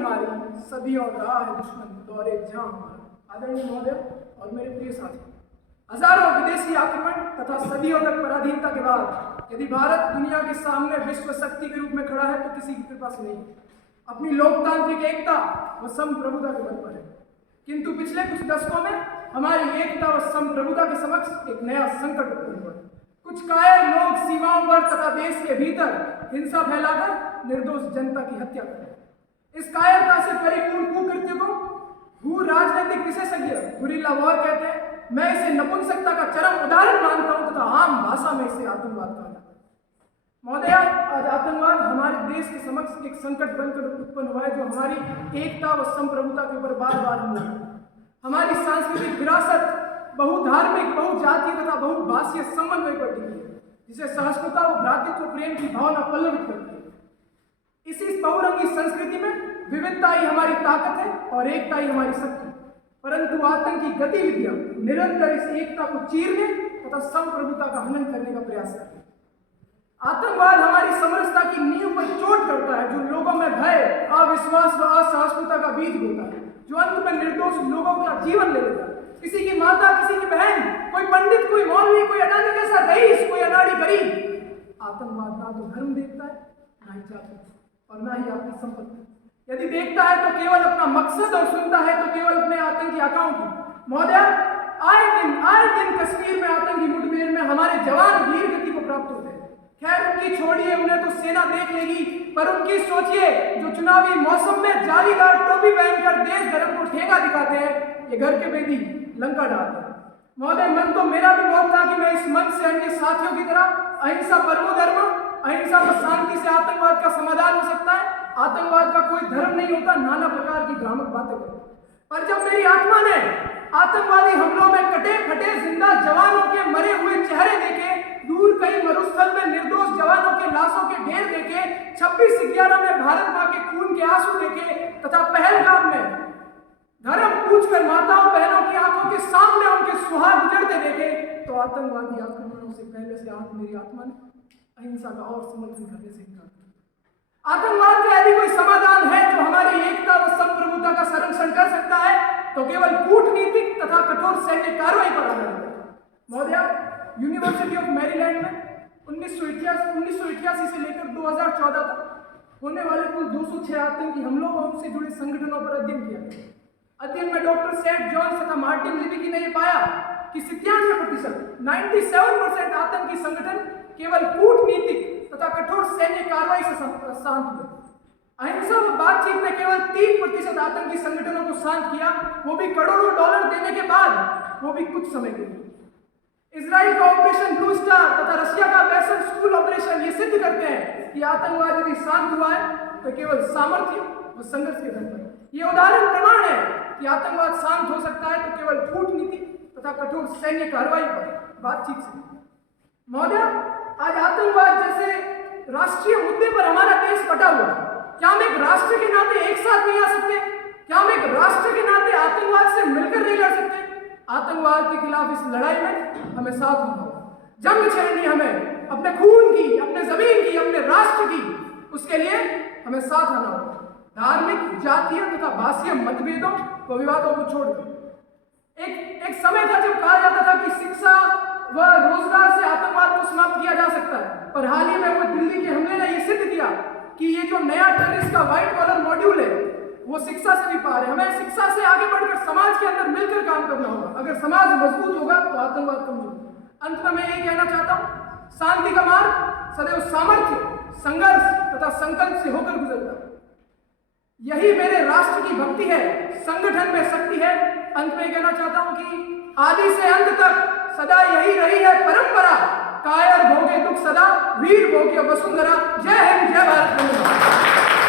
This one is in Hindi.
हमारी, सदियों रहा है दुश्मन दौरे जहां हमारा। आदरणीय महोदय और मेरे प्रिय साथी, हजारों विदेशी आक्रमण तथा सदियों तक पराधीनता के बाद यदि भारत दुनिया के सामने विश्व शक्ति के रूप में खड़ा है तो किसी की कृपा से नहीं, अपनी लोकतांत्रिक एकता व संप्रभुता के बल पर है। किंतु पिछले कुछ दशकों में हमारी एकता व संप्रभुता के समक्ष एक नया संकट उत्पन्न हुआ। कुछ कायर लोग सीमाओं पर तथा देश के भीतर हिंसा फैलाकर निर्दोष जनता की हत्या कर रहे हैं। इस कायरता से परिपूर्ण कुकृत्य को भू राजनीतिक विशेषज्ञ गुरिल्ला वॉर कहते हैं। मैं इसे नपुंसकता का चरम उदाहरण मानता हूं तथा आम भाषा में इसे आतंकवाद कहा जाता है। महोदय, आज आतंकवाद हमारे देश के समक्ष एक संकट बनकर उत्पन्न हुआ है जो हमारी एकता व संप्रभुता के ऊपर बार बार हमला है। हमारी सांस्कृतिक विरासत बहुधार्मिक, बहुजातीय तथा बहुभाषीय समन्वय पर टिकी है, जिसे सहिष्णुता व भ्रातृत्व प्रेम की भावना पल्लवित करती है। इसी बहुरंगी संस्कृति में विविधता ही हमारी ताकत है और एकता ही हमारी शक्ति। परंतु आतंकी गतिविधियां निरंतर इस एकता को चीरने तथा संप्रभुता का हनन करने का प्रयास करती है। आतंकवाद हमारी समरसता की नींव पर चोट करता है, जो लोगों में भय, अविश्वास व असहिष्णुता का बीज बोता है, जो अंत में निर्दोष लोगों का जीवन ले लेता है। किसी की माता, किसी की बहन, कोई पंडित, कोई मौलवी, कोई अडानी जैसा रईस, कोई अनाड़ी गरीब। आतंकवाद ना तो धर्म देखता है, ना ही जाति और ना ही आपकी संपत्ति। यदि देखता है तो केवल अपना मकसद और सुनता है तो केवल अपने आतंकी आकाओं की। महोदय, आए दिन कश्मीर में आतंकी मुठभेड़ में हमारे जवान वीर गति को प्राप्त होते हैं। खैर, उनकी छोड़िए, उन्हें तो सेना देख लेगी, पर उनकी सोचिए जो चुनावी मौसम में जालीदार टोपी पहनकर देश धर्म को ठेका दिखाते हैं, ये घर के बेदी लंका डालते हैं। महोदय, मन तो मेरा भी बहुत था कि मैं इस मंच से अन्य साथियों की तरह अहिंसा परमो धर्म, अहिंसा व शांति से आतंकवाद का समाधान हो सकता है, आतंकवाद का कोई धर्म नहीं होता, नाना प्रकार की भ्रामक बातें करें। पर जब मेरी आत्मा ने आतंकवादी हमलों में कटे फटे जिंदा जवानों के मरे हुए चेहरे देखे, दूर कहीं मरुस्थल में निर्दोष जवानों के लाशों के ढेर देखे, 26/11 में भारत मां के खून के आंसू देखे तथा पहलगाम में धर्म पूछकर माताओं बहनों की आंखों के सामने उनके सुहाग उजड़ते देखे, तो आतंकवादी आक्रमणों से पहले से मेरी आत्मा ने अहिंसा का और समर्थन करने से इनकार किया। आतंकवाद का यदि कोई समाधान है जो हमारी एकता व संप्रभुता का संरक्षण कर सकता है तो केवल कूटनीतिक तथा कठोर सैन्य कार्रवाई पर आधारित है। महोदय, यूनिवर्सिटी ऑफ मैरीलैंड में 1981 से लेकर 2014 तक होने वाले कुल 206 आतंकी हमलों और उनसे जुड़े संगठनों पर अध्ययन किया गया। अध्ययन में डॉक्टर सेट जॉन्स तथा मार्टिन लिबिकी ने यह पाया कि 97% 97% आतंकी संगठन केवल कूटनीतिक तथा कठोर सैन्य कार्रवाई से शांत हुए। अहिंसा व बातचीत ने केवल 3% आतंकी संगठनों को शांत किया, वो भी करोड़ों डॉलर देने के बाद, वो भी कुछ समय के लिए। इजराइल का ऑपरेशन ब्लू स्टार तथा रशिया का बेसल स्कूल ऑपरेशन ये सिद्ध करते हैं कि आतंकवाद यदि शांत हुआ है तो केवल सामर्थ्य व संघर्ष के धन पर। यह उदाहरण प्रमाण है कि आतंकवाद शांत हो सकता है तो केवल कूटनीति तथा कठोर सैन्य कार्रवाई पर, बातचीत से। महोदय, आज आतंकवाद जैसे राष्ट्रीय मुद्दे पर हमारा देश बटा हुआ है। क्या हम एक राष्ट्र के नाते एक साथ नहीं आ सकते? क्या हम एक राष्ट्र के नाते आतंकवाद से मिलकर नहीं लड़ सकते? आतंकवाद के खिलाफ इस लड़ाई में हमें साथ होना होगा। जंग छेड़नी हमें अपने खून की, अपने जमीन की, अपने राष्ट्र की, उसके लिए हमें साथ आना होगा। धार्मिक, जातीय तथा भाषीय मतभेदों व विवादों को छोड़कर एक समय था जब कहा जाता था कि शिक्षा व रोजगार से आतंकवाद को समाप्त किया जा सकता है, पर हाल ही में वो दिल्ली के हमले ने यह सिद्ध किया कि ये जो नया टेररिस्ट का व्हाइट कॉलर मॉड्यूल है वो शिक्षा से भी पार है। हमें शिक्षा से आगे बढ़कर समाज के अंदर मिलकर काम करना होगा। अगर समाज मजबूत होगा तो आतंकवाद कमजोर होगा। अंत में मैं यही कहना चाहता हूँ, शांति का मार्ग सदैव सामर्थ्य, संघर्ष तथा संकल्प से होकर गुजरता है। यही मेरे राष्ट्र की भक्ति है, संगठन में शक्ति है। अंत में कहना चाहता हूं कि आदि से अंत तक सदा यही रही है परंपरा, कायर भोगे दुख सदा, वीर भोगे वसुंधरा। जय हिंद, जय भारत।